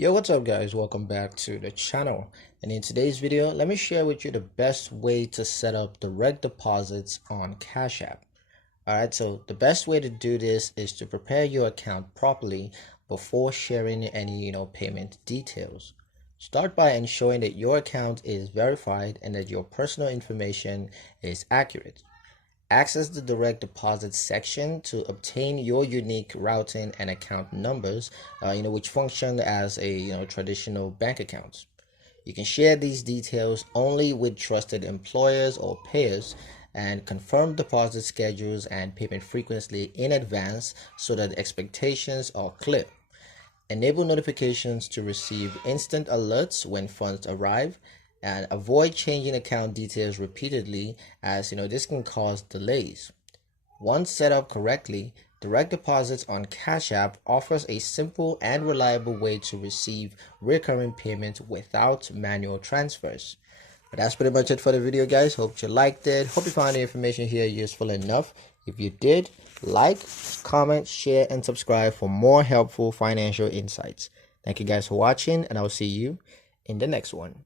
Yo, what's up guys? Welcome back to the channel. And in today's video, let me share with you the best way to set up direct deposits on Cash App. Alright, so the best way to do this is to prepare your account properly before sharing any payment details. Start by ensuring that your account is verified and that your personal information is accurate. Access the direct deposit section to obtain your unique routing and account numbers, which function as a traditional bank account. You can share these details only with trusted employers or payers, and confirm deposit schedules and payment frequency in advance so that expectations are clear. Enable notifications to receive instant alerts when funds arrive, and avoid changing account details repeatedly, as this can cause delays. Once set up correctly, direct deposits on Cash App offers a simple and reliable way to receive recurring payments without manual transfers. But that's pretty much it for the video, guys. Hope you liked it. Hope you found the information here useful enough. If you did, like, comment, share, and subscribe for more helpful financial insights. Thank you guys for watching, and I'll see you in the next one.